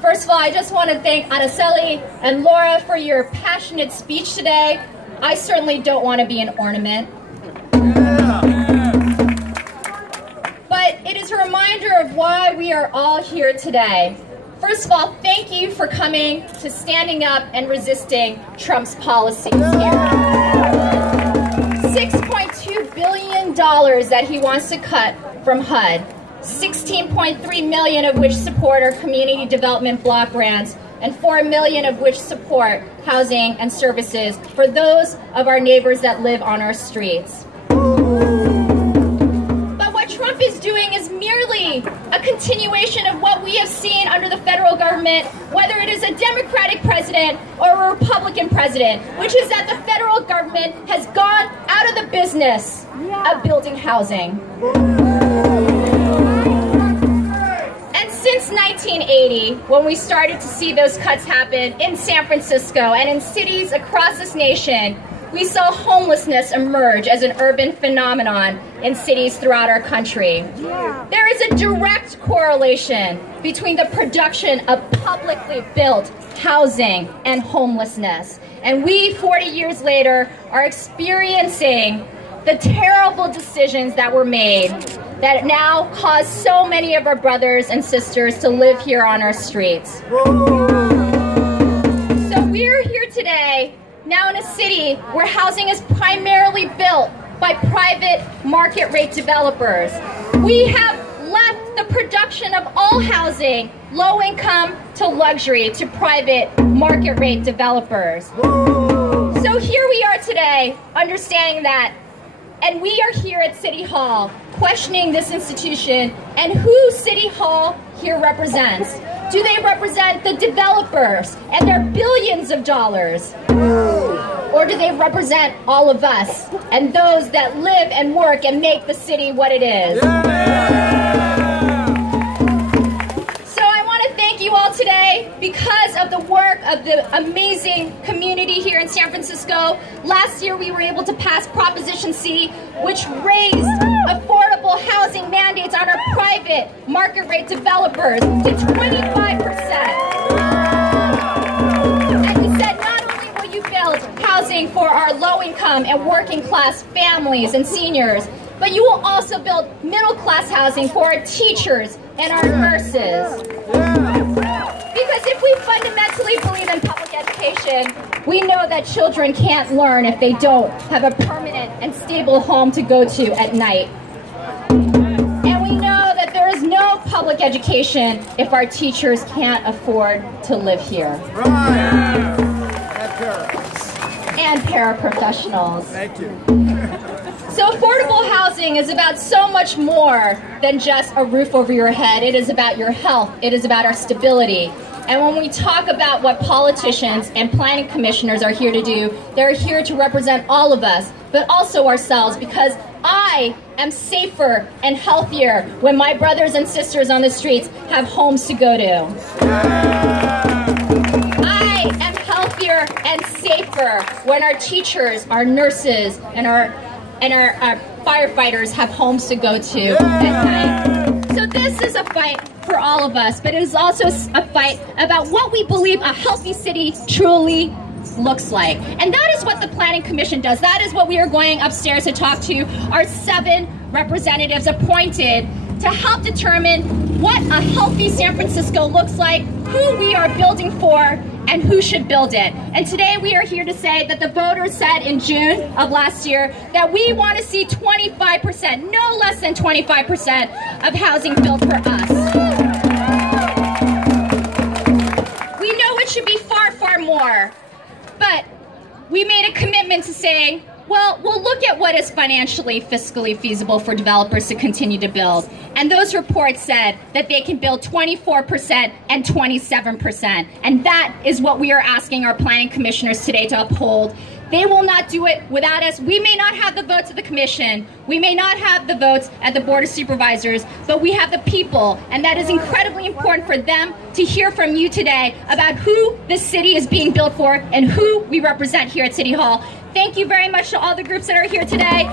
First of all, I just want to thank Araceli and Laura for your passionate speech today. I certainly don't want to be an ornament. But it is a reminder of why we are all here today. First of all, thank you for coming to standing up and resisting Trump's policies here. $6.2 billion that he wants to cut from HUD. 16.3 million of which support our community development block grants, and 4 million of which support housing and services for those of our neighbors that live on our streets. But what Trump is doing is merely a continuation of what we have seen under the federal government, whether it is a Democratic president or a Republican president, which is that the federal government has gone out of the business of building housing. Since 1980, when we started to see those cuts happen in San Francisco and in cities across this nation, we saw homelessness emerge as an urban phenomenon in cities throughout our country. There is a direct correlation between the production of publicly built housing and homelessness. And we, 40 years later, are experiencing the terrible decisions that were made that now cause so many of our brothers and sisters to live here on our streets. So we're here today, now in a city where housing is primarily built by private market rate developers. We have left the production of all housing, low income to luxury, to private market rate developers. So here we are today, understanding that. And we are here at City Hall questioning this institution and who City Hall here represents. Do they represent the developers and their billions of dollars? Or do they represent all of us and those that live and work and make the city what it is? So I want to thank you all today because of the work of the amazing community here in San Francisco. Last year we were able to pass Proposition C, which raised affordable housing mandates on our private market rate developers to 25%. And we said not only will you build housing for our low-income and working-class families and seniors, but you will also build middle-class housing for our teachers and our nurses. Because if we fundamentally believe in public education, we know that children can't learn if they don't have a permanent and stable home to go to at night. And we know that there is no public education if our teachers can't afford to live here. Right. And paraprofessionals. Thank you. So affordable housing is about so much more than just a roof over your head. It is about your health. It is about our stability. And when we talk about what politicians and planning commissioners are here to do, they're here to represent all of us, but also ourselves, because I am safer and healthier when my brothers and sisters on the streets have homes to go to. I am healthier and safer when our teachers, our nurses, and our firefighters have homes to go to at night. So this is a fight for all of us, but it is also a fight about what we believe a healthy city truly looks like. And that is what the Planning Commission does. That is what we are going upstairs to talk to our 7 representatives appointed to help determine what a healthy San Francisco looks like, who we are building for, and who should build it. And today we are here to say that the voters said in June of last year that we want to see 25%, no less than 25% of housing built for us. We know it should be far, far more, but we made a commitment to saying, well, we'll look at what is financially, fiscally feasible for developers to continue to build. And those reports said that they can build 24% and 27%. And that is what we are asking our planning commissioners today to uphold. They will not do it without us. We may not have the votes of the commission. We may not have the votes at the Board of Supervisors, but we have the people. And that is incredibly important for them to hear from you today about who this city is being built for and who we represent here at City Hall. Thank you very much to all the groups that are here today.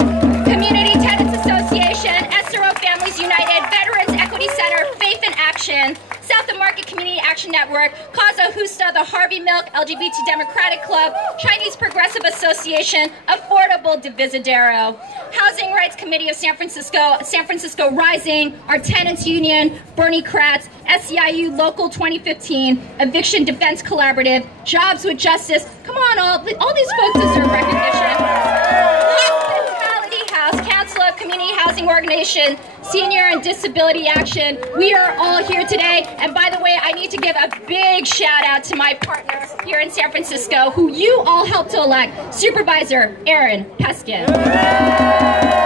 Community Tenants Association, SRO Families United, Veterans Equity Community Center, Faith in Action, South of Market Community Action Network, Casa Justa, the Harvey Milk LGBT Democratic Club, Chinese Progressive Association, Affordable Divisadero, Housing Rights Committee of San Francisco Rising, our tenants union, Bernie Kratz, SEIU Local 2015, Eviction Defense Collaborative, Jobs with Justice. Come on, all these folks deserve recognition. Council of Community Housing Organization, Senior and Disability Action. We are all here today. And by the way, I need to give a big shout out to my partner here in San Francisco, who you all helped to elect, Supervisor Aaron Peskin.